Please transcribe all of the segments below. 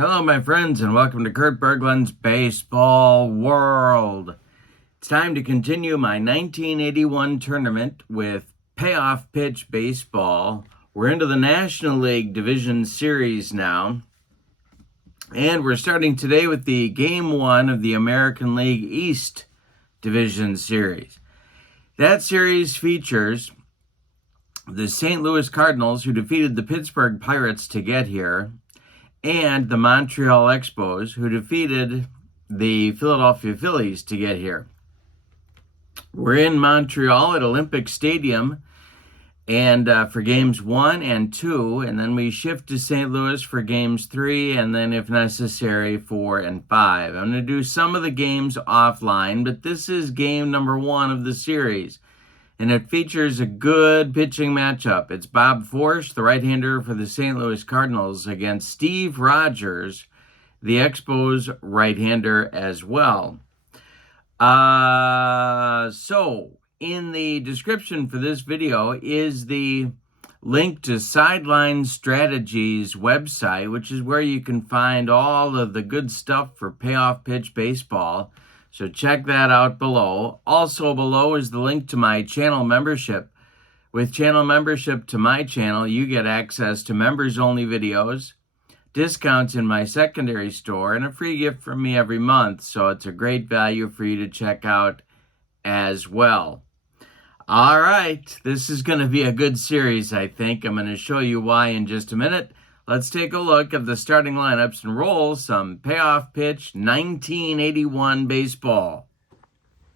Hello, my friends, and welcome to Kurt Berglund's Baseball World. It's time to continue my 1981 tournament with payoff pitch baseball. We're into the National League Division Series now, and we're starting today with the Game 1 of the American League East Division Series. That series features the St. Louis Cardinals, who defeated the Pittsburgh Pirates to get here, and the Montreal Expos, who defeated the Philadelphia Phillies to get here. We're in Montreal at Olympic Stadium and for games 1 and 2, and then we shift to St. Louis for games 3, and then if necessary 4 and 5. I'm going to do some of the games offline, but this is game number 1 of the series, and it features a good pitching matchup. It's Bob Forsch, the right-hander for the St. Louis Cardinals, against Steve Rogers, the Expos right-hander as well. So in the description for this video is the link to Sideline Strategies website, which is where you can find all of the good stuff for payoff pitch baseball. So check that out below. Also below is the link to my channel membership. With channel membership to my channel, you get access to members-only videos, discounts in my secondary store, and a free gift from me every month. So it's a great value for you to check out as well. All right, this is going to be a good series, I think. I'm going to show you why in just a minute. Let's take a look at the starting lineups and roll some payoff pitch 1981 baseball.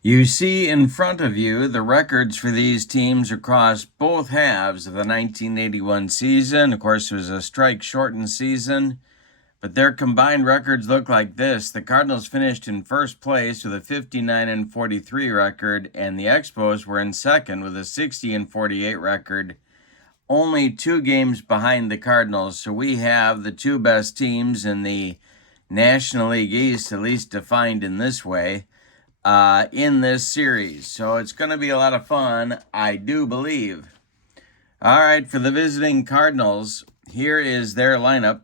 You see in front of you the records for these teams across both halves of the 1981 season. Of course, it was a strike-shortened season, but their combined records look like this. The Cardinals finished in first place with a 59-43 record, and the Expos were in second with a 60-48 record. Only 2 games behind the Cardinals, so we have the 2 best teams in the National League East, at least defined in this way, in this series. So it's going to be a lot of fun, I do believe. All right, for the visiting Cardinals, here is their lineup.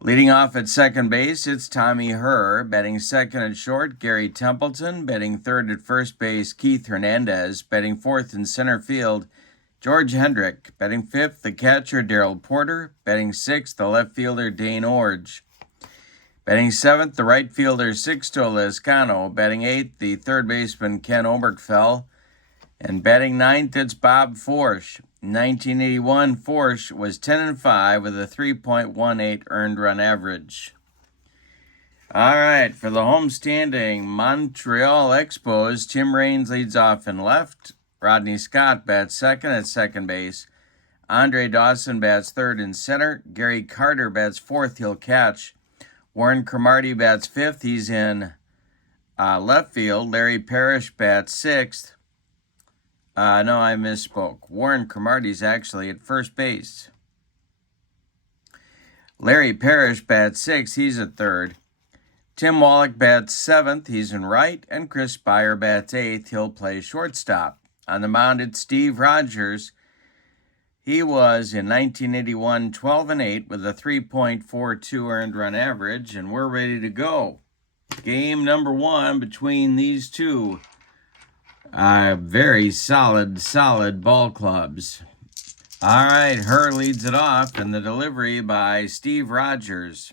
Leading off at second base, it's Tommy Herr. Batting second at short, Gary Templeton. Batting third at first base, Keith Hernandez. Batting fourth in center field, George Hendrick. Batting fifth, the catcher, Darrell Porter. Batting sixth, the left fielder, Dane Orge. Batting seventh, the right fielder, Sixto Lezcano. Batting eighth, the third baseman, Ken Oberkfell. And batting ninth, it's Bob Forsch. In 1981, Forsch was 10-5 with a 3.18 earned run average. All right, for the homestanding Montreal Expos, Tim Raines leads off in left. Rodney Scott bats second at second base. Andre Dawson bats third in center. Gary Carter bats fourth, he'll catch. Warren Cromartie bats fifth, he's in left field. Larry Parrish bats sixth. No, I misspoke. Warren Cromartie's actually at first base. Larry Parrish bats sixth, he's at third. Tim Wallach bats seventh, he's in right. And Chris Spire bats eighth, he'll play shortstop. On the mound, it's Steve Rogers. He was, in 1981, 12-8 with a 3.42 earned run average, and we're ready to go. Game number 1 between these two very solid ball clubs. All right, Herr leads it off, and the delivery by Steve Rogers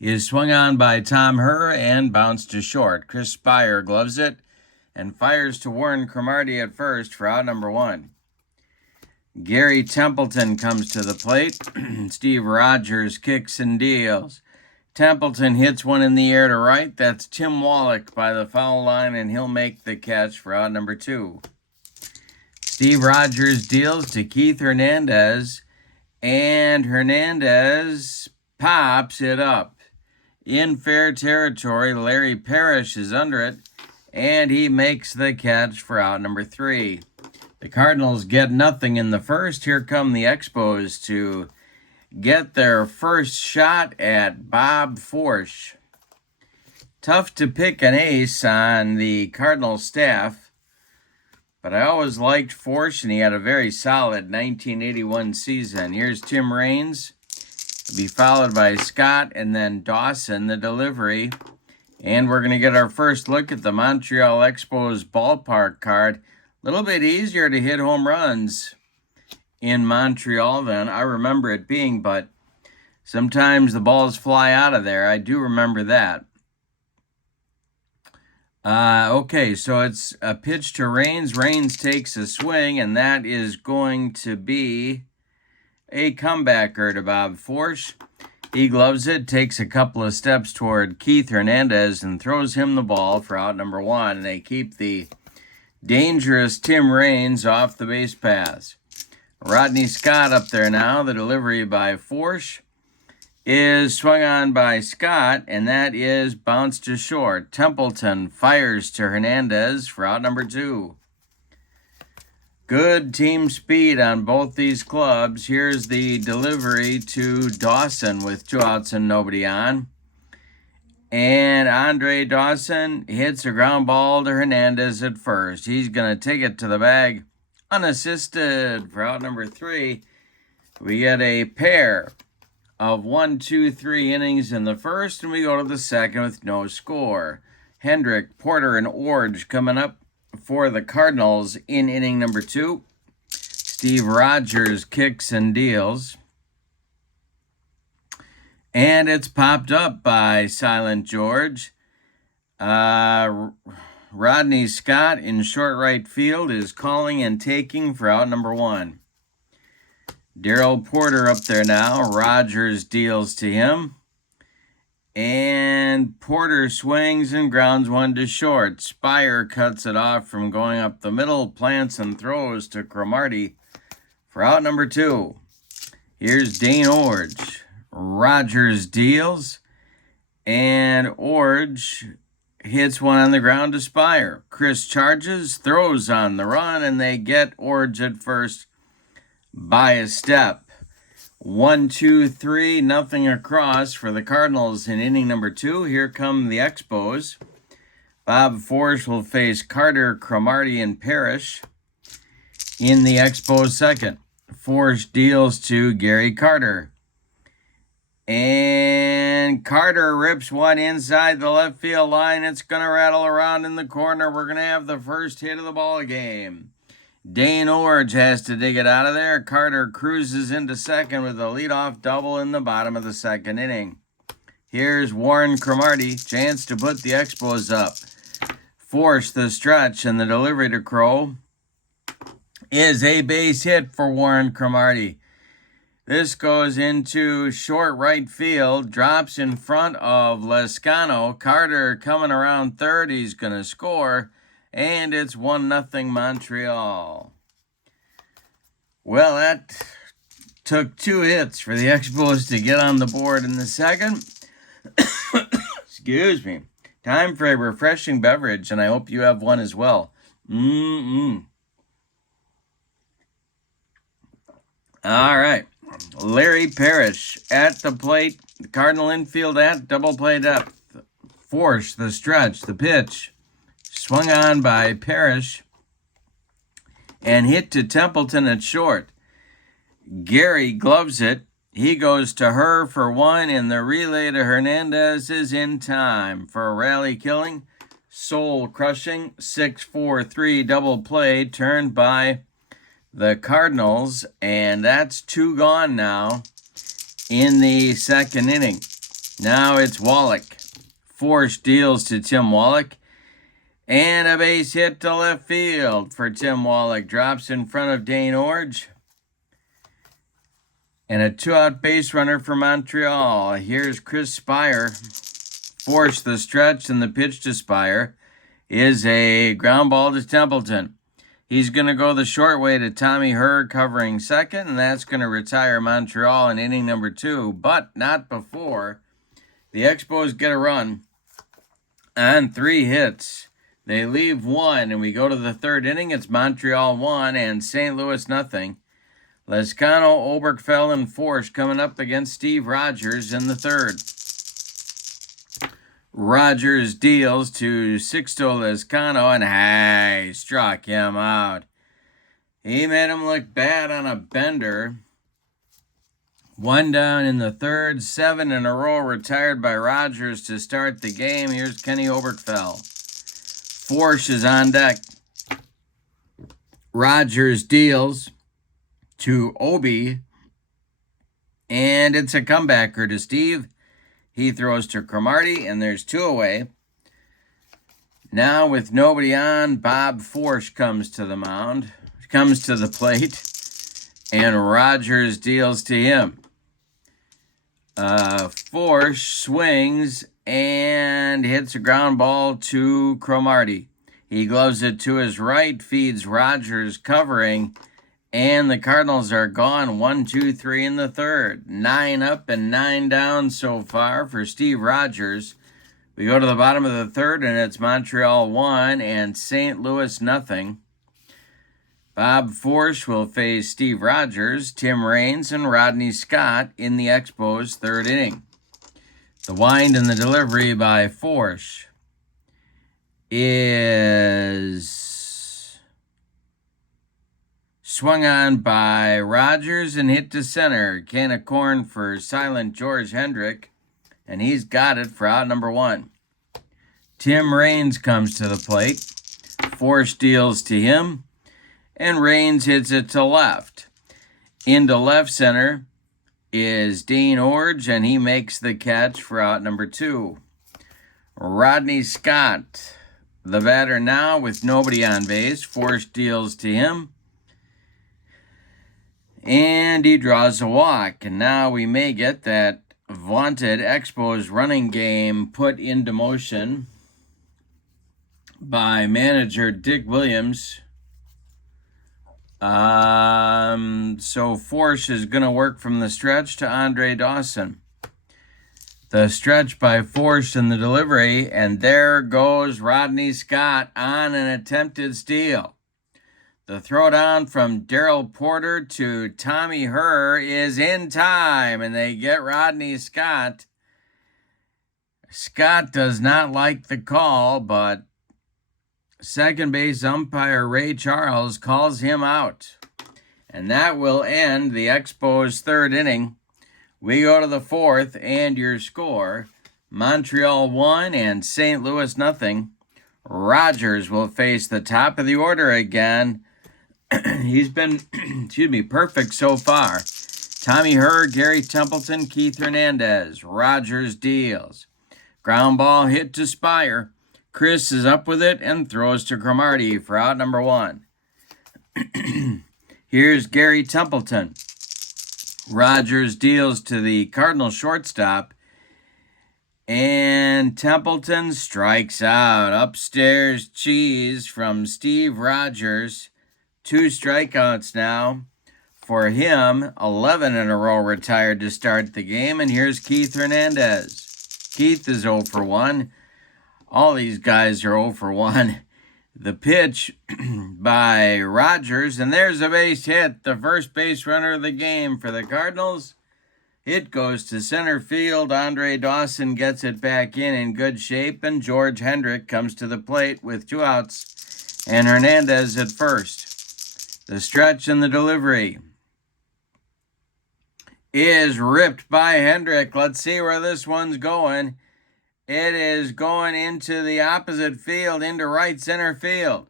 is swung on by Tom Herr and bounced to short. Chris Spire gloves it and fires to Warren Cromartie at first for out number 1. Gary Templeton comes to the plate. Steve Rogers kicks and deals. Templeton hits one in the air to right. That's Tim Wallach by the foul line, and he'll make the catch for out number 2. Steve Rogers deals to Keith Hernandez, and Hernandez pops it up. In fair territory, Larry Parrish is under it, and he makes the catch for out number 3. The Cardinals get nothing in the first. Here come the Expos to get their first shot at Bob Forsch. Tough to pick an ace on the Cardinals staff, but I always liked Forsch, and he had a very solid 1981 season. Here's Tim Raines. Be followed by Scott and then Dawson, the delivery. And we're going to get our first look at the Montreal Expos ballpark card. A little bit easier to hit home runs in Montreal than I remember it being, but sometimes the balls fly out of there. I do remember that. Okay, so it's a pitch to Raines. Raines takes a swing, and that is going to be a comebacker to Bob Forsch. He gloves it, takes a couple of steps toward Keith Hernandez, and throws him the ball for out number 1. And they keep the dangerous Tim Raines off the base paths. Rodney Scott up there now. The delivery by Forsch is swung on by Scott, and that is bounced to short. Templeton fires to Hernandez for out number 2. Good team speed on both these clubs. Here's the delivery to Dawson with 2 outs and nobody on. And Andre Dawson hits a ground ball to Hernandez at first. He's going to take it to the bag unassisted for out number 3. We get a pair of 1, 2, 3 innings in the first, and we go to the second with no score. Hendrick, Porter, and Orge coming up for the Cardinals in inning number 2. Steve Rogers kicks and deals. And it's popped up by Silent George. Rodney Scott in short right field is calling and taking for out number 1. Darrell Porter up there now. Rogers deals to him. And Porter swings and grounds one to short. Spire cuts it off from going up the middle, plants and throws to Cromartie for out number 2. Here's Dane Orge. Rogers deals, and Orge hits one on the ground to Spire. Chris charges, throws on the run, and they get Orge at first by a step. 1, 2, 3, nothing across for the Cardinals in inning number 2. Here come the Expos. Bob Forsch will face Carter, Cromartie, and Parrish in the Expos second. Forsch deals to Gary Carter. And Carter rips one inside the left field line. It's going to rattle around in the corner. We're going to have the first hit of the ball game. Dane Orge has to dig it out of there. Carter cruises into second with a leadoff double in the bottom of the second inning. Here's Warren Cromartie, chance to put the Expos up. Force the stretch, and the delivery to Crow is a base hit for Warren Cromartie. This goes into short right field, drops in front of Lescano. Carter coming around third, he's going to score. And it's 1-0 Montreal. Well, that took 2 hits for the Expos to get on the board in the second. Excuse me. Time for a refreshing beverage, and I hope you have one as well. All right. Larry Parrish at the plate. The Cardinal infield at double play depth. Force the stretch, the pitch. Swung on by Parrish and hit to Templeton at short. Gary gloves it. He goes to her for 1, and the relay to Hernandez is in time for a rally killing, soul crushing 6-4-3 double play turned by the Cardinals, and that's 2 gone now in the second inning. Now it's Wallach. Forsch deals to Tim Wallach. And a base hit to left field for Tim Wallach. Drops in front of Dane Orge. And a 2-out base runner for Montreal. Here's Chris Spire. Force the stretch, and the pitch to Spire is a ground ball to Templeton. He's going to go the short way to Tommy Herr covering second, and that's going to retire Montreal in inning number 2. But not before the Expos get a run on 3 hits. They leave 1, and we go to the third inning. It's Montreal 1 and St. Louis 0. Lescano, Oberkfell, and Forsch coming up against Steve Rogers in the third. Rogers deals to Sixto Lescano, and struck him out. He made him look bad on a bender. One down in the third, 7 in a row retired by Rogers to start the game. Here's Kenny Oberkfell. Forsch is on deck. Rogers deals to Obi, and it's a comebacker to Steve. He throws to Cromartie, and there's 2 away. Now with nobody on, Bob Forsch comes to the plate, and Rogers deals to him. Forsch swings and hits a ground ball to Cromartie. He gloves it to his right, feeds Rogers covering, and the Cardinals are gone 1, 2, 3 in the third. 9 up and 9 down so far for Steve Rogers. We go to the bottom of the third, and it's Montreal 1 and St. Louis nothing. Bob Forsch will face Steve Rogers, Tim Raines, and Rodney Scott in the Expos' third inning. The wind and the delivery by Forsch is swung on by Rogers and hit to center. Can of corn for silent George Hendrick, and he's got it for out number 1. Tim Raines comes to the plate. Forsch deals to him, and Raines hits it to left. Into left center is Dean Orge, and he makes the catch for out number 2. Rodney Scott, the batter now with nobody on base. Forsch deals to him, and he draws a walk. And now we may get that vaunted Expos running game put into motion by manager Dick Williams. So Forsch is going to work from the stretch to Andre Dawson. The stretch by Forsch and the delivery, and there goes Rodney Scott on an attempted steal. The throwdown from Darryl Porter to Tommy Herr is in time, and they get Rodney Scott. Scott does not like the call, but second base umpire Ray Charles calls him out. And that will end the Expos' third inning. We go to the fourth, and your score, Montreal 1 and St. Louis nothing. Rogers will face the top of the order again. He's been, perfect so far. Tommy Herr, Gary Templeton, Keith Hernandez. Rogers deals. Ground ball hit to Spire. Chris is up with it and throws to Cromartie for out number 1. Here's Gary Templeton. Rogers deals to the Cardinals shortstop, and Templeton strikes out. Upstairs cheese from Steve Rogers. 2 strikeouts now for him. 11 in a row retired to start the game, and here's Keith Hernandez. Keith is 0 for 1. All these guys are 0 for 1. The pitch by Rogers, and there's a base hit. The first base runner of the game for the Cardinals. It goes to center field. Andre Dawson gets it back in good shape, and George Hendrick comes to the plate with 2 outs, and Hernandez at first. The stretch and the delivery is ripped by Hendrick. Let's see where this one's going. It is going into the opposite field, into right center field.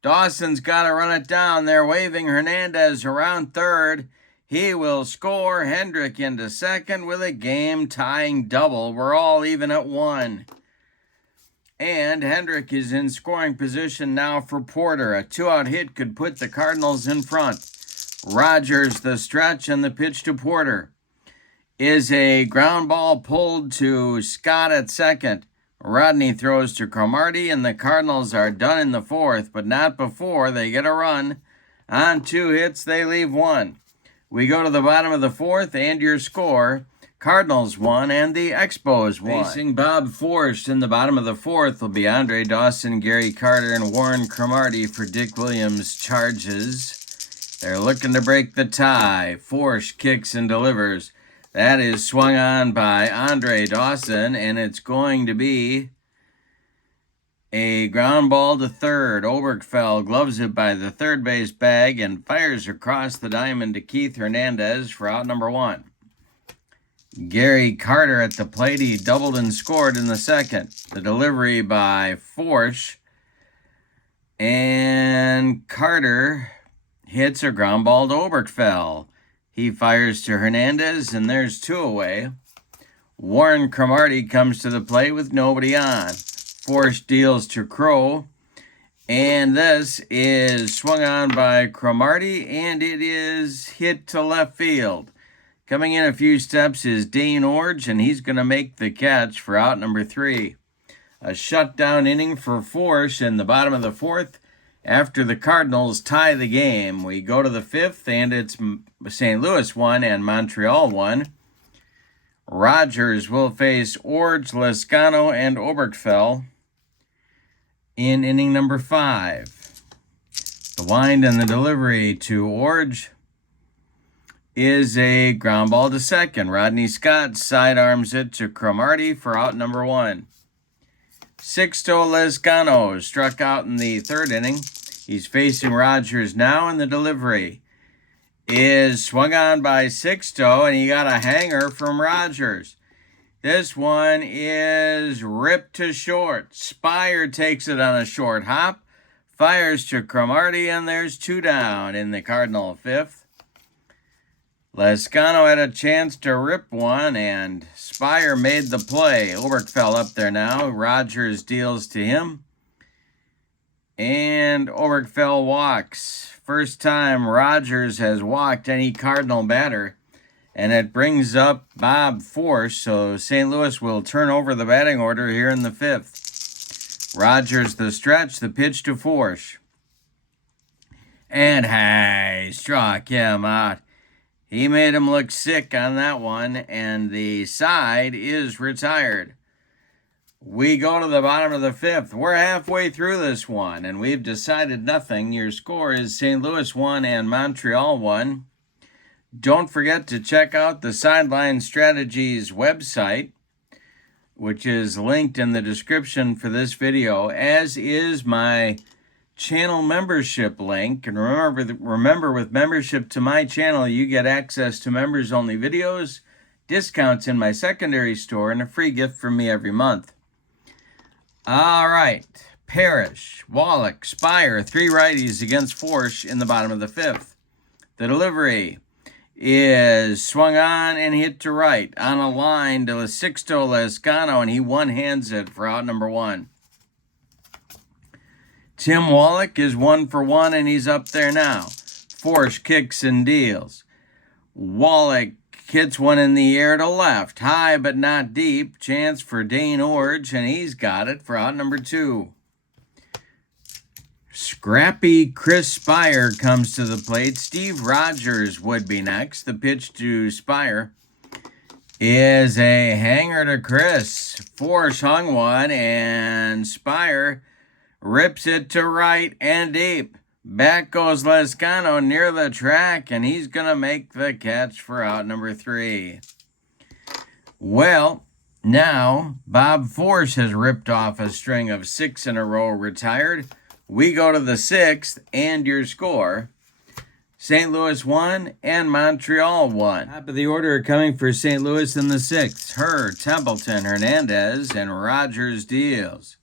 Dawson's got to run it down. They're waving Hernandez around third. He will score. Hendrick into second with a game-tying double. We're all even at 1. And Hendrick is in scoring position now for Porter. A 2-out hit could put the Cardinals in front. Rogers, the stretch, and the pitch to Porter is a ground ball pulled to Scott at second. Rodney throws to Cromartie, and the Cardinals are done in the fourth, but not before they get a run. On 2 hits, they leave 1. We go to the bottom of the fourth, and your score, Cardinals 1 and the Expos 1. Facing Bob Forsch in the bottom of the fourth will be Andre Dawson, Gary Carter, and Warren Cromartie for Dick Williams' charges. They're looking to break the tie. Forsch kicks and delivers. That is swung on by Andre Dawson, and it's going to be a ground ball to third. Oberkfell gloves it by the third base bag and fires across the diamond to Keith Hernandez for out number 1. Gary Carter at the plate. He doubled and scored in the second. The delivery by Forsch. And Carter hits a ground ball to Oberkfell. He fires to Hernandez, and there's 2 away. Warren Cromartie comes to the plate with nobody on. Forsch deals to Crow, and this is swung on by Cromartie, and it is hit to left field. Coming in a few steps is Dane Orge, and he's going to make the catch for out number 3. A shutdown inning for Forsch in the bottom of the 4th. After the Cardinals tie the game, we go to the 5th, and it's St. Louis 1 and Montreal 1. Rogers will face Orge, Lescano, and Oberkfell in inning number 5. The wind and the delivery to Orge is a ground ball to second. Rodney Scott sidearms it to Cromartie for out number 1. Sixto Lescano struck out in the 3rd inning. He's facing Rogers now, and the delivery is swung on by Sixto, and he got a hanger from Rogers. This one is ripped to short. Spire takes it on a short hop, fires to Cromartie, and there's 2 down in the Cardinal 5th. Lescano had a chance to rip one, and Spire made the play. Oberkfell up there now. Rogers deals to him, and Oberkfell walks. First time Rogers has walked any Cardinal batter, and it brings up Bob Forsch, so St. Louis will turn over the batting order here in the 5th. Rogers the stretch, the pitch to Forsch. And he struck him out. He made him look sick on that one, and the side is retired. We go to the bottom of the 5th. We're halfway through this one, and we've decided nothing. Your score is St. Louis 1 and Montreal 1. Don't forget to check out the Sideline Strategies website, which is linked in the description for this video, as is my channel membership link. And remember, with membership to my channel, you get access to members-only videos, discounts in my secondary store, and a free gift from me every month. All right, Parrish, Wallach, Spire, 3 righties against Forsch in the bottom of the 5th. The delivery is swung on and hit to right on a line to Sixto Lescano, and he one-hands it for out number 1. Tim Wallach is 1 for 1, and he's up there now. Forsch kicks and deals. Wallach hits one in the air to left, high but not deep. Chance for Dane Orge, and he's got it for out number 2. Scrappy Chris Spire comes to the plate. Steve Rogers would be next. The pitch to Spire is a hanger to Chris. Forsch hung one, and Spire rips it to right and deep. Back goes Lescano near the track, and he's going to make the catch for out number 3. Well, now Bob Forsch has ripped off a string of 6 in a row retired. We go to the 6th, and your score, St. Louis 1 and Montreal 1. Top of the order coming for St. Louis in the 6th. Herr, Templeton, Hernandez, and Rogers deals.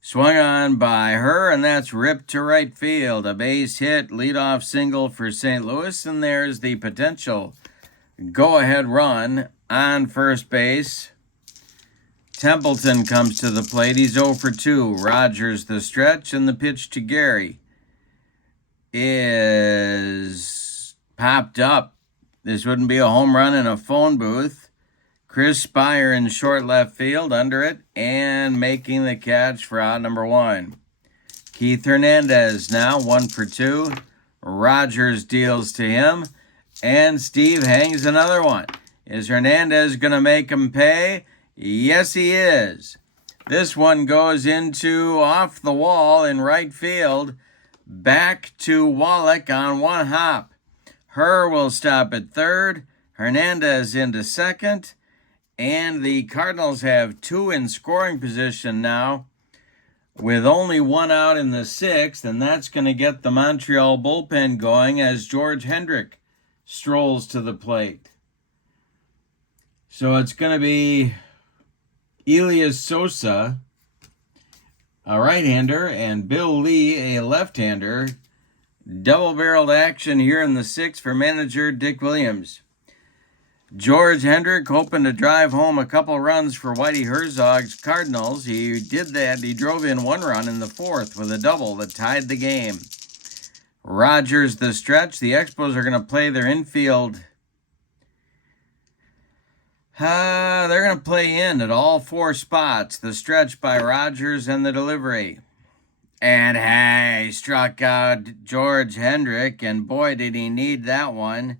Swung on by Herr, and that's ripped to right field. A base hit, leadoff single for St. Louis, and there's the potential go-ahead run on first base. Templeton comes to the plate. He's 0 for 2. Rogers the stretch, and the pitch to Gary is popped up. This wouldn't be a home run in a phone booth. Chris Spire in short left field under it, and making the catch for out number 1. Keith Hernandez now 1 for 2. Rogers deals to him, and Steve hangs another one. Is Hernandez going to make him pay? Yes, he is. This one goes into off the wall in right field, back to Wallach on one hop. Herr will stop at third, Hernandez into second, and the Cardinals have 2 in scoring position now, with only 1 out in the 6th, and that's going to get the Montreal bullpen going as George Hendrick strolls to the plate. So it's going to be Elias Sosa, a right-hander, and Bill Lee, a left-hander. Double-barreled action here in the 6th for manager Dick Williams. George Hendrick hoping to drive home a couple runs for Whitey Herzog's Cardinals. He did that. He drove in 1 run in the 4th with a double that tied the game. Rogers the stretch. The Expos are going to play their infield. They're going to play in at all 4 spots. The stretch by Rogers and the delivery. And hey, struck out George Hendrick, and boy, did he need that one.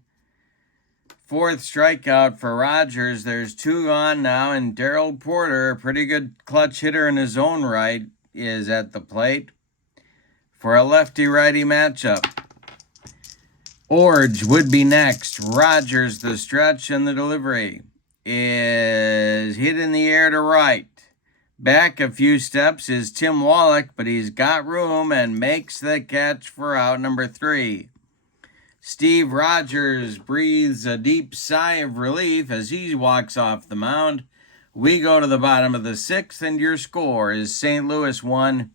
4th strikeout for Rogers. There's 2 on now, and Darrell Porter, a pretty good clutch hitter in his own right, is at the plate for a lefty-righty matchup. Orge would be next. Rogers the stretch, and the delivery is hit in the air to right. Back a few steps is Tim Wallach, but he's got room and makes the catch for out number 3. Steve Rogers breathes a deep sigh of relief as he walks off the mound. We go to the bottom of the 6th, and your score is St. Louis 1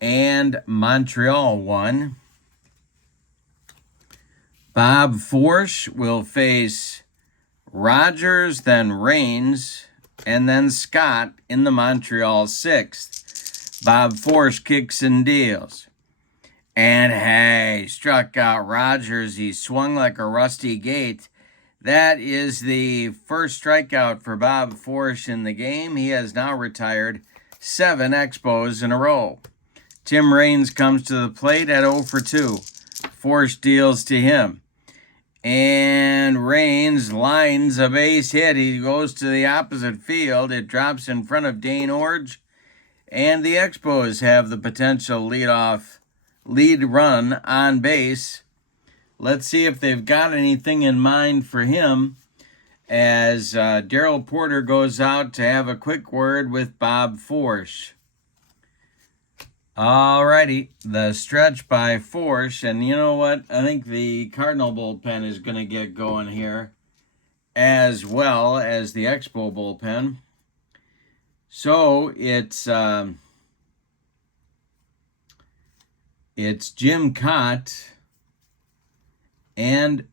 and Montreal 1. Bob Forsch will face Rogers, then Raines, and then Scott in the Montreal 6th. Bob Forsch kicks and deals. And hey, struck out Rogers. He swung like a rusty gate. That is the first strikeout for Bob Forsch in the game. He has now retired 7 Expos in a row. Tim Raines comes to the plate at 0 for 2. Forsch deals to him. And Raines lines a base hit. He goes to the opposite field. It drops in front of Dane Orge. And the Expos have the potential lead run on base. Let's see if they've got anything in mind for him as Darrell Porter goes out to have a quick word with Bob Forsch. Alrighty, the stretch by Forsch, and you know what? I think the Cardinal bullpen is going to get going here, as well as the Expo bullpen. So it's Jim Cott and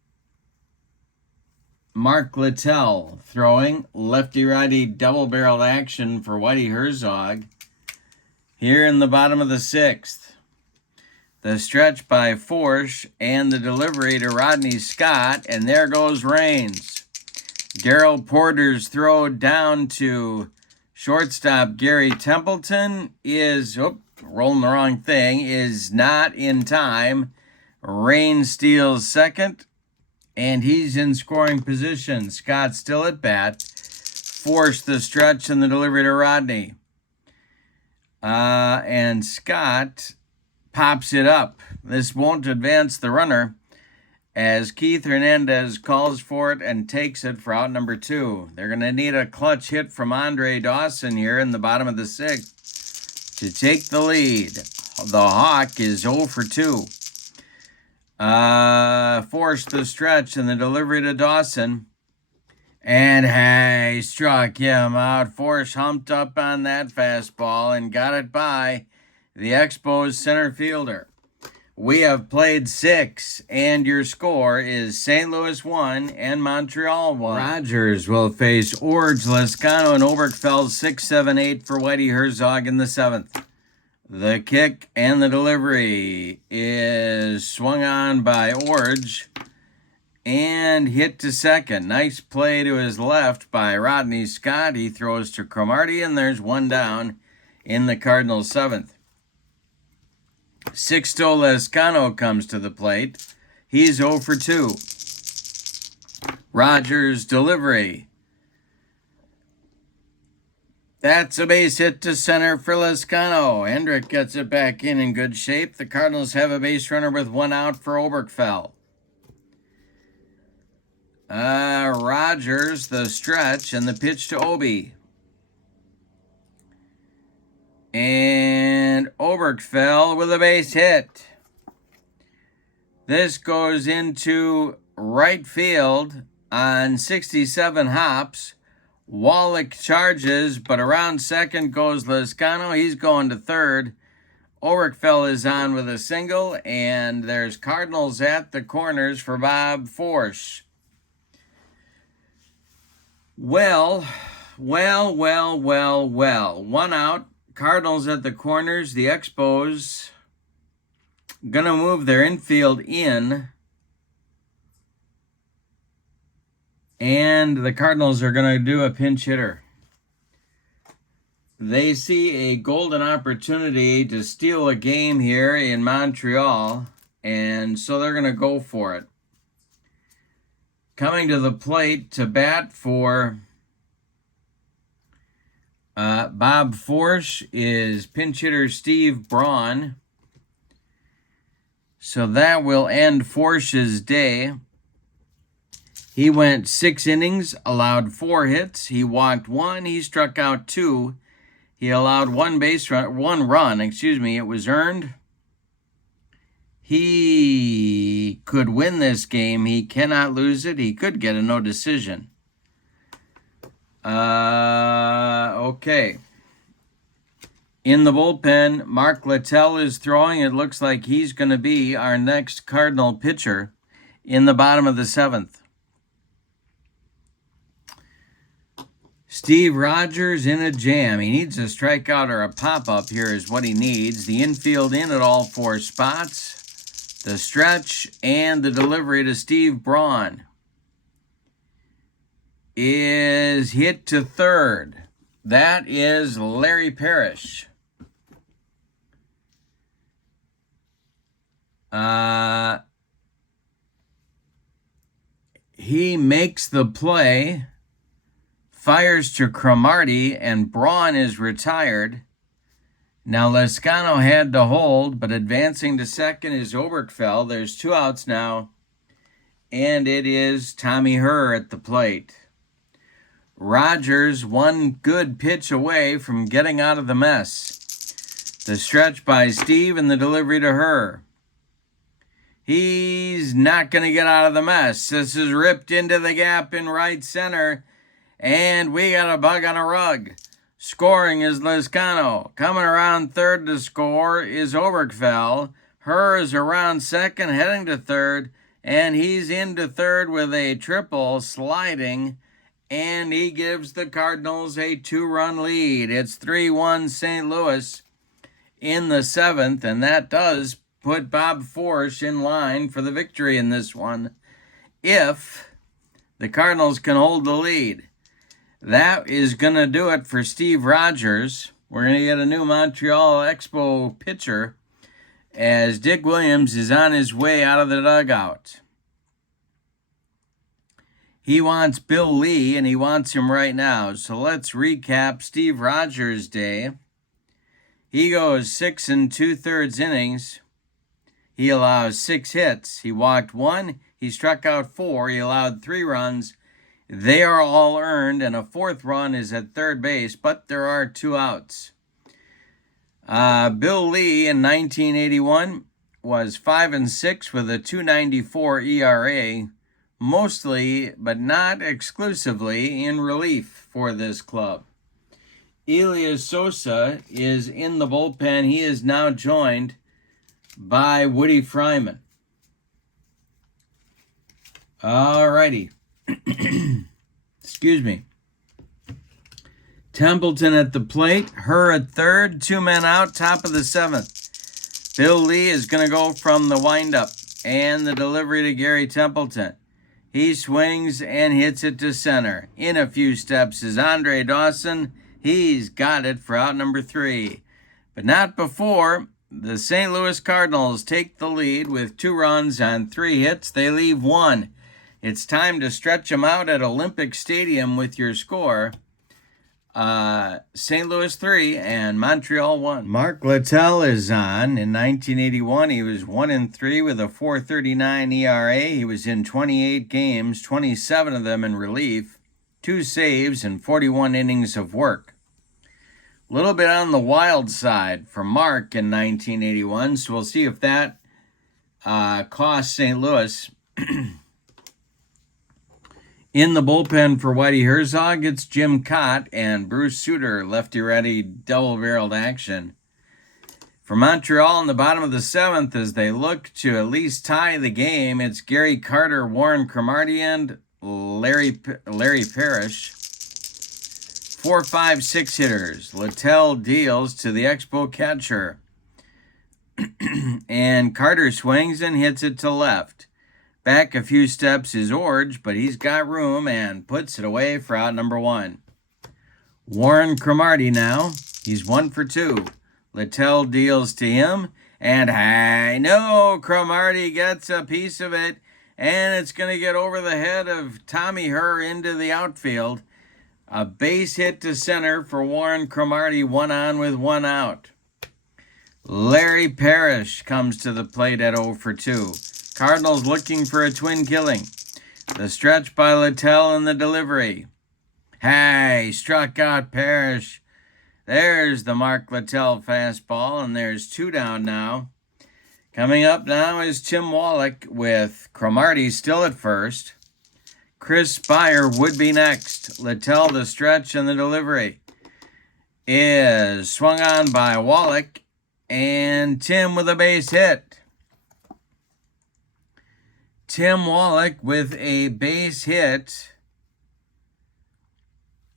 Mark Littell throwing lefty-righty double-barreled action for Whitey Herzog. Here in the bottom of the 6th, the stretch by Forsch and the delivery to Rodney Scott, and there goes Raines. Darrell Porter's throw down to shortstop Gary Templeton is, rolling the wrong thing, is not in time. Raines steals second, and he's in scoring position. Scott still at bat. Forsch the stretch and the delivery to Rodney. And Scott pops it up. This won't advance the runner as Keith Hernandez calls for it and takes it for out number 2. They're going to need a clutch hit from Andre Dawson here in the bottom of the 6th to take the lead. The Hawk is 0 for 2. Forced the stretch and the delivery to Dawson. And hey, struck him out. Forsch humped up on that fastball and got it by the Expos center fielder. We have played 6, and your score is St. Louis 1 and Montreal 1. Rogers will face Orge, Lescano, and Oberkfell 6, 7, 8 for Whitey Herzog in the 7th. The kick and the delivery is swung on by Orge and hit to second. Nice play to his left by Rodney Scott. He throws to Cromartie, and there's 1 down in the Cardinals' 7th. Sixto Lescano comes to the plate. He's 0 for 2. Rogers' delivery. That's a base hit to center for Lescano. Hendrick gets it back in good shape. The Cardinals have a base runner with 1 out for Oberkfell. Rogers, the stretch, and the pitch to Obi. And Oberkfell with a base hit. This goes into right field on 67 hops. Wallach charges, but around second goes Lezcano. He's going to third. Oberkfell is on with a single, and there's Cardinals at the corners for Bob Forsch. Well. 1 out. Cardinals at the corners. The Expos going to move their infield in. And the Cardinals are going to do a pinch hitter. They see a golden opportunity to steal a game here in Montreal, and so they're going to go for it. Coming to the plate to bat for Bob Forsch is pinch hitter Steve Braun. So that will end Forsch's day. He went 6 innings, allowed 4 hits. He walked 1. He struck out 2. He allowed 1 run. It was earned. He could win this game. He cannot lose it. He could get a no decision. Okay. In the bullpen, Mark Littell is throwing. It looks like he's going to be our next Cardinal pitcher in the bottom of the 7th. Steve Rogers in a jam. He needs a strikeout or a pop-up here is what he needs. The infield in at all 4 spots. The stretch and the delivery to Steve Braun is hit to third. That is Larry Parrish. He makes the play. Fires to Cromartie, and Braun is retired. Now Lezcano had to hold, but advancing to second is Oberkfell. There's 2 outs now, and it is Tommy Herr at the plate. Rogers 1 good pitch away from getting out of the mess. The stretch by Steve and the delivery to Herr. He's not going to get out of the mess. This is ripped into the gap in right center. And we got a bug on a rug. Scoring is Lezcano. Coming around third to score is Oberkfell. Herr is around second, heading to third. And he's into third with a triple sliding. And he gives the Cardinals a 2-run lead. It's 3-1 St. Louis in the 7th. And that does put Bob Forsch in line for the victory in this one, if the Cardinals can hold the lead. That is going to do it for Steve Rogers. We're going to get a new Montreal Expo pitcher as Dick Williams is on his way out of the dugout. He wants Bill Lee, and he wants him right now. So let's recap Steve Rogers' day. He goes 6 2/3 innings. He allows 6 hits. He walked 1. He struck out 4. He allowed 3 runs. They are all earned, and a 4th run is at third base, but there are 2 outs. Bill Lee in 1981 was 5-6 with a 2.94 ERA, mostly, but not exclusively, in relief for this club. Elias Sosa is in the bullpen. He is now joined by Woody Fryman. All righty. Excuse me. Templeton at the plate. Herr at third. 2 men out. Top of the 7th. Bill Lee is going to go from the windup and the delivery to Gary Templeton. He swings and hits it to center. In a few steps is Andre Dawson. He's got it for out number 3. But not before the St. Louis Cardinals take the lead with 2 runs on 3 hits. They leave 1. It's time to stretch them out at Olympic Stadium with your score. St. Louis 3 and Montreal 1. Mark Littell is on. In 1981, he was 1-3 with a 4.39 ERA. He was in 28 games, 27 of them in relief, 2 saves, and 41 innings of work. A little bit on the wild side for Mark in 1981, so we'll see if that cost St. Louis In the bullpen for Whitey Herzog, it's Jim Cott and Bruce Sutter, lefty-righty double-barreled action. For Montreal in the bottom of the 7th, as they look to at least tie the game, it's Gary Carter, Warren Cromartie, and Larry Parrish. 4, 5, 6 hitters. Littell deals to the Expo catcher. And Carter swings and hits it to left. Back a few steps is Orge, but he's got room and puts it away for out number 1. Warren Cromartie now. He's 1 for 2. Littell deals to him, and I know Cromartie gets a piece of it, and it's going to get over the head of Tommy Herr into the outfield. A base hit to center for Warren Cromartie, 1 on with 1 out. Larry Parrish comes to the plate at 0 for 2. Cardinals looking for a twin killing. The stretch by Littell and the delivery. Hey, struck out Parrish. There's the Mark Littell fastball, and there's 2 down now. Coming up now is Tim Wallach with Cromartie still at first. Chris Spire would be next. Littell, the stretch, and the delivery is swung on by Wallach, and Tim with a base hit. Tim Wallach with a base hit.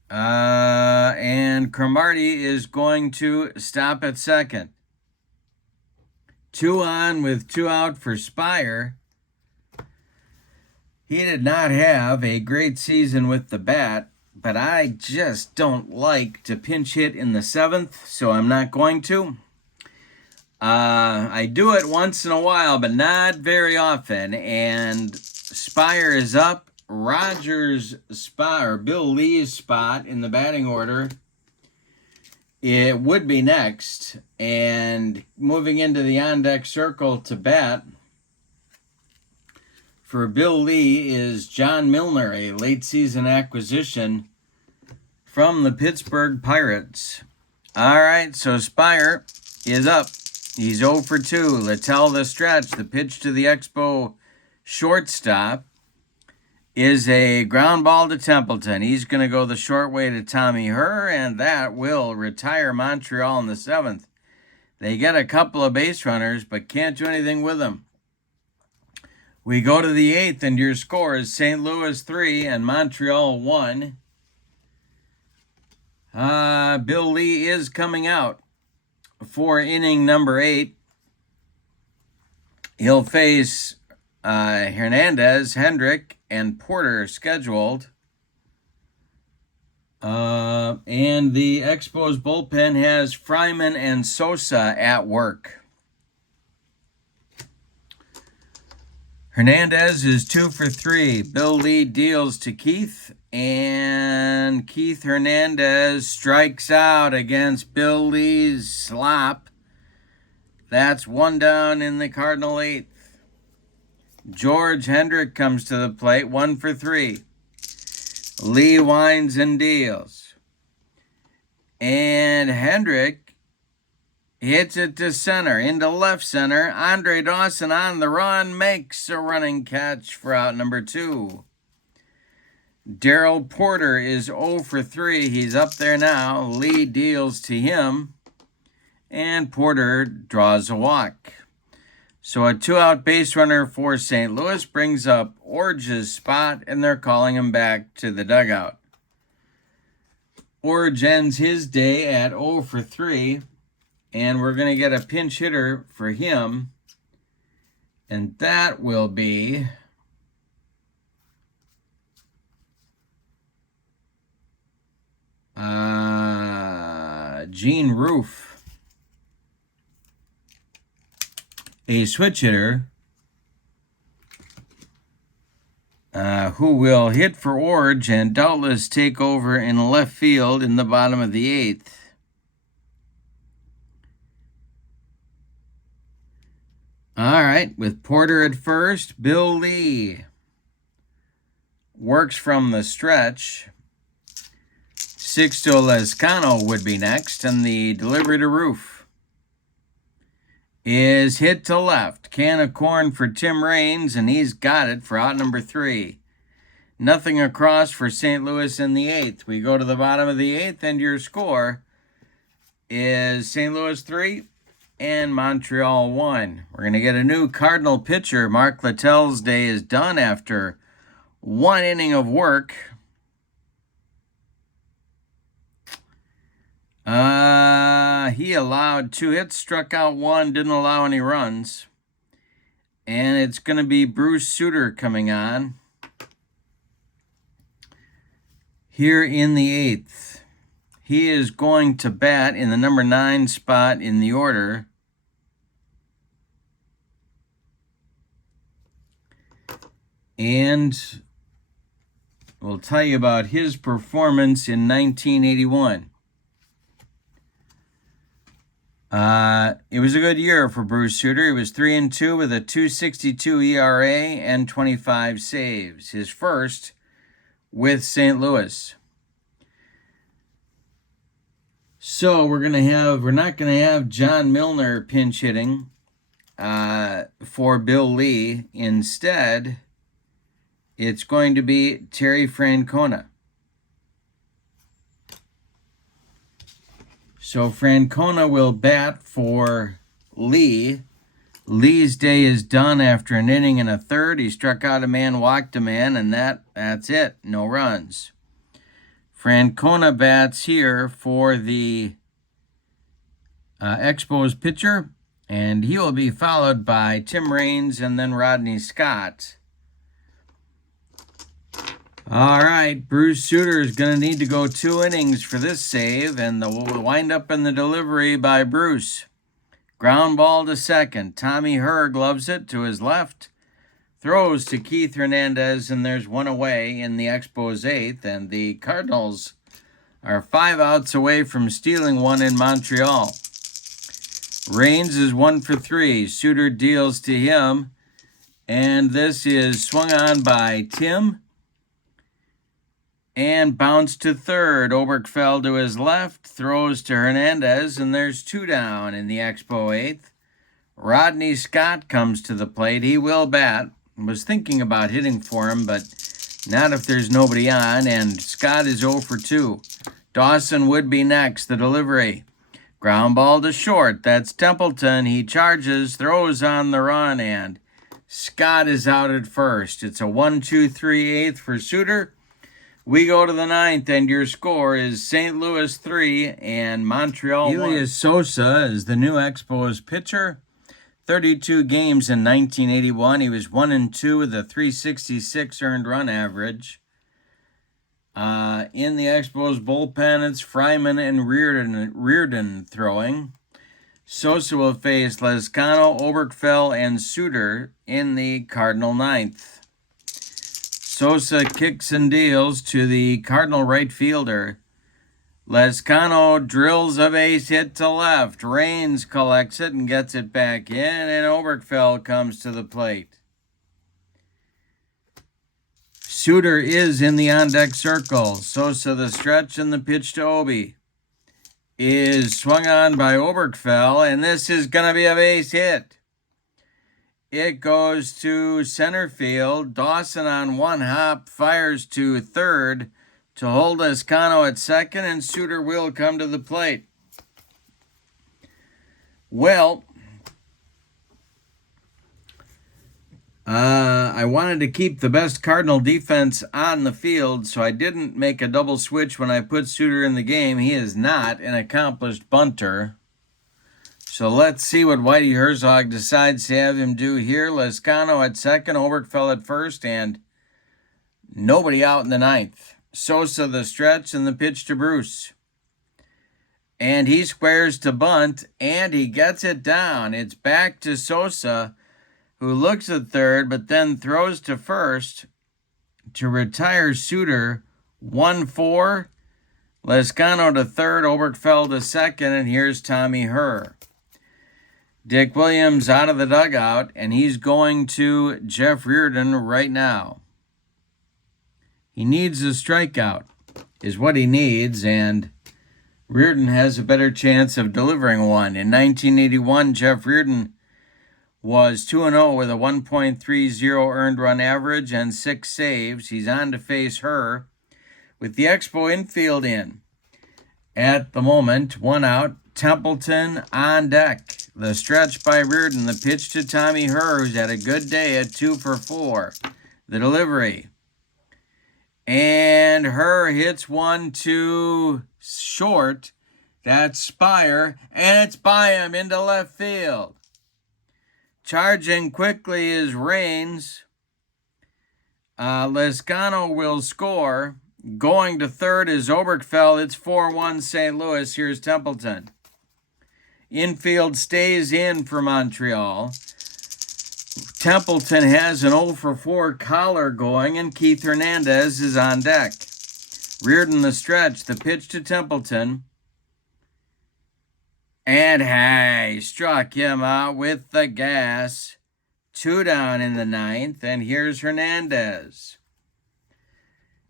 And Cromartie is going to stop at second. 2 on with 2 out for Spire. He did not have a great season with the bat, but I just don't like to pinch hit in the 7th, so I'm not going to. I do it once in a while, but not very often, and Spire is up. Rogers' spot, or Bill Lee's spot in the batting order, it would be next. And moving into the on-deck circle to bat for Bill Lee is John Milner, a late-season acquisition from the Pittsburgh Pirates. All right, so Spire is up. He's 0 for 2. Littell the stretch. The pitch to the Expo shortstop is a ground ball to Templeton. He's going to go the short way to Tommy Herr, and that will retire Montreal in the 7th. They get a couple of base runners, but can't do anything with them. We go to the 8th, and your score is St. Louis 3 and Montreal 1. Bill Lee is coming out for inning number 8. He'll face Hernandez, Hendrick, and Porter scheduled. And the Expos bullpen has Fryman and Sosa at work. Hernandez is 2 for 3. Bill Lee deals to Keith, and Keith Hernandez strikes out against Bill Lee's slop. That's 1 down in the Cardinal 8th. George Hendrick comes to the plate, 1 for 3. Lee winds and deals. And Hendrick hits it to center, into left center. Andre Dawson on the run, makes a running catch for out number 2. Darrell Porter is 0 for 3. He's up there now. Lee deals to him, and Porter draws a walk. So a 2-out base runner for St. Louis brings up Orge's spot, and they're calling him back to the dugout. Orge ends his day at 0 for 3, and we're going to get a pinch hitter for him, and that will be Gene Roof. A switch hitter who will hit for Orge and doubtless take over in left field in the bottom of the 8th. All right, with Porter at first, Bill Lee works from the stretch. Sixto Lezcano would be next, and the delivery to Roof is hit to left. Can of corn for Tim Raines, and he's got it for out number 3. Nothing across for St. Louis in the 8th. We go to the bottom of the 8th, and your score is St. Louis 3 and Montreal 1. We're going to get a new Cardinal pitcher. Mark Littell's day is done after 1 inning of work. He allowed 2 hits, struck out 1, didn't allow any runs. And it's going to be Bruce Sutter coming on here in the 8th. He is going to bat in the number 9 spot in the order. And we'll tell you about his performance in 1981. It was a good year for Bruce Sutter. He was 3-2 with a 2.62 ERA and 25 saves. His first with St. Louis. So we're not gonna have John Milner pinch hitting for Bill Lee. Instead, it's going to be Terry Francona. So Francona will bat for Lee. Lee's day is done after an inning and a third. He struck out a man, walked a man, and that's it. No runs. Francona bats here for the Expos pitcher, and he will be followed by Tim Raines and then Rodney Scott. All right, Bruce Sutter is going to need to go 2 innings for this save, and the wind up in the delivery by Bruce. Ground ball to second. Tommy Herr gloves it to his left, throws to Keith Hernandez, and there's 1 away in the Expos 8th, and the Cardinals are 5 outs away from stealing 1 in Montreal. Raines is 1 for 3. Sutter deals to him, and this is swung on by Tim and bounced to third. Oberkfell to his left, throws to Hernandez, and there's 2 down in the Expo 8th. Rodney Scott comes to the plate. He will bat. Was thinking about hitting for him, but not if there's nobody on, and Scott is 0 for 2. Dawson would be next. The delivery. Ground ball to short. That's Templeton. He charges, throws on the run, and Scott is out at first. It's a 1-2-3-8 for Sutter. We go to the 9th, and your score is St. Louis 3 and Montreal 1. Elias Sosa is the new Expos pitcher. 32 games in 1981. He was 1-2 with a 366 earned run average. In the Expos bullpen, it's Fryman and Reardon throwing. Sosa will face Lezcano, Oberkfell, and Sutter in the Cardinal 9th. Sosa kicks and deals to the Cardinal right fielder. Lezcano drills a base hit to left. Raines collects it and gets it back in, and Oberkfell comes to the plate. Sutter is in the on-deck circle. Sosa the stretch, and the pitch to Obi is swung on by Oberkfell, and this is going to be a base hit. It goes to center field. Dawson on 1 hop fires to third to hold Lezcano at second, and Sutter will come to the plate. Well, I wanted to keep the best Cardinal defense on the field, so I didn't make a double switch when I put Sutter in the game. He is not an accomplished bunter. So let's see what Whitey Herzog decides to have him do here. Lezcano at second, Oberkfell at first, and nobody out in the 9th. Sosa the stretch, and the pitch to Bruce. And he squares to bunt, and he gets it down. It's back to Sosa, who looks at third, but then throws to first to retire Sutter. 1-4. Lezcano to third, Oberkfell to second, and here's Tommy Herr. Dick Williams out of the dugout, and he's going to Jeff Reardon right now. He needs a strikeout, is what he needs, and Reardon has a better chance of delivering one. In 1981, Jeff Reardon was 2-0 with a 1.30 earned run average and 6 saves. He's on to face her with the Expo infield in. At the moment, 1 out, Templeton on deck. The stretch by Reardon, the pitch to Tommy Herr, who's had a good day at 2 for 4. The delivery. And Herr hits one to short. That's Spire, and it's by him into left field. Charging quickly is Raines. Lescano will score. Going to third is Oberkfell. It's 4-1 St. Louis. Here's Templeton. Infield stays in for Montreal. Templeton has an 0 for 4 collar going, and Keith Hernandez is on deck. Reardon the stretch, the pitch to Templeton. And hey, struck him out with the gas. 2 down in the 9th, and here's Hernandez.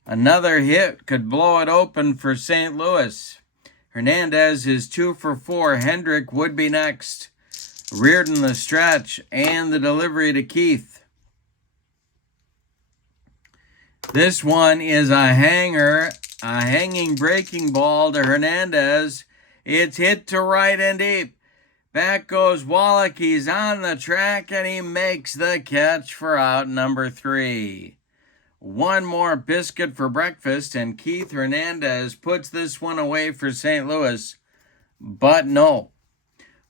Another hit could blow it open for St. Louis. Hernandez is 2 for 4. Hendrick would be next. Reardon the stretch and the delivery to Keith. This one is a hanging breaking ball to Hernandez. It's hit to right and deep. Back goes Wallach. He's on the track and he makes the catch for out number 3. One more biscuit for breakfast, and Keith Hernandez puts this one away for St. Louis. But no,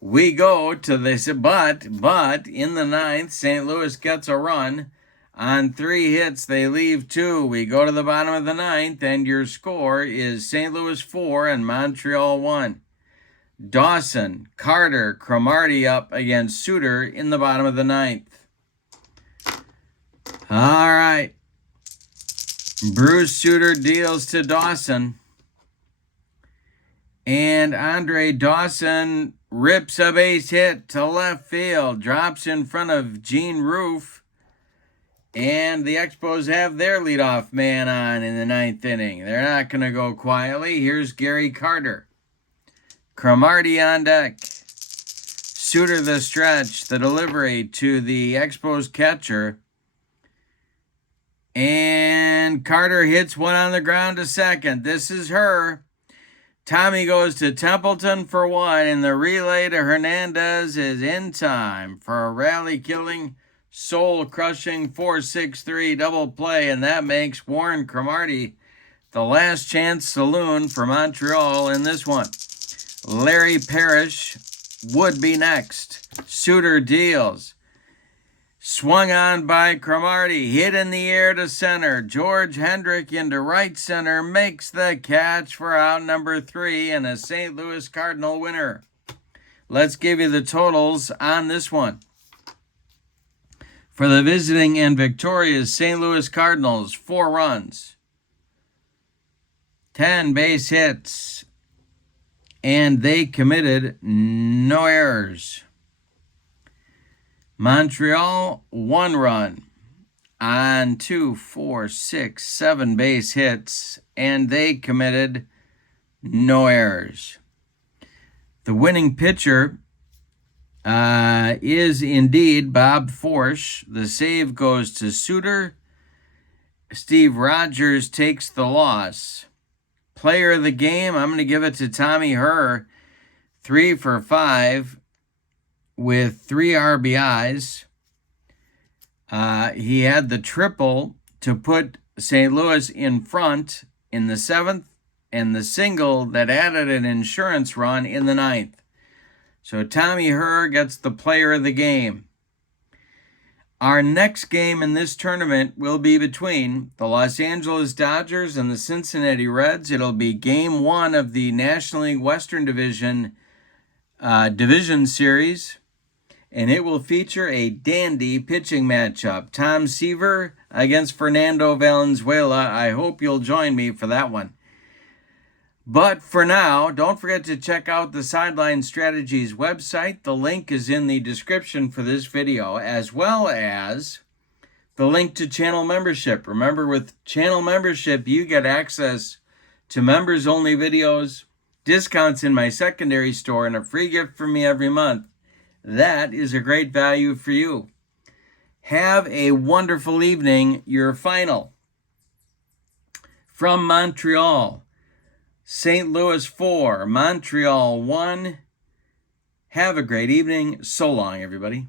we go to this, but in the 9th, St. Louis gets a run. On 3 hits, they leave 2. We go to the bottom of the 9th, and your score is St. Louis 4 and Montreal 1. Dawson, Carter, Cromartie up against Suter in the bottom of the 9th. All right. Bruce Suter deals to Dawson. And Andre Dawson rips a base hit to left field. Drops in front of Gene Roof. And the Expos have their leadoff man on in the 9th inning. They're not going to go quietly. Here's Gary Carter. Cromartie on deck. Suter the stretch. The delivery to the Expos catcher. And Carter hits one on the ground to second. This is her. Tommy goes to Templeton for 1, and the relay to Hernandez is in time for a rally-killing, soul-crushing 4-6-3 double play, and that makes Warren Cromartie the last chance saloon for Montreal in this one. Larry Parrish would be next. Suter deals. Swung on by Cromartie, hit in the air to center. George Hendrick into right center makes the catch for out number 3 and a St. Louis Cardinal winner. Let's give you the totals on this one. For the visiting and victorious St. Louis Cardinals, 4 runs, 10 base hits, and they committed no errors. Montreal, 1 run on 2, 4, 6, 7 base hits, and they committed no errors. The winning pitcher is indeed Bob Forsch. The save goes to Suter. Steve Rogers takes the loss. Player of the game, I'm going to give it to Tommy Herr, 3 for 5. With 3 RBIs. He had the triple to put St. Louis in front in the 7th, and the single that added an insurance run in the 9th. So Tommy Herr gets the player of the game. Our next game in this tournament will be between the Los Angeles Dodgers and the Cincinnati Reds. It'll be Game 1 of the National League Western Division Series. And it will feature a dandy pitching matchup. Tom Seaver against Fernando Valenzuela. I hope you'll join me for that one. But for now, don't forget to check out the Sideline Strategies website. The link is in the description for this video, as well as the link to channel membership. Remember, with channel membership, you get access to members-only videos, discounts in my secondary store, and a free gift from me every month. that is a great value for you. Have a wonderful evening. Your final. From Montreal, St. Louis 4, Montreal 1. Have a great evening. So long, everybody.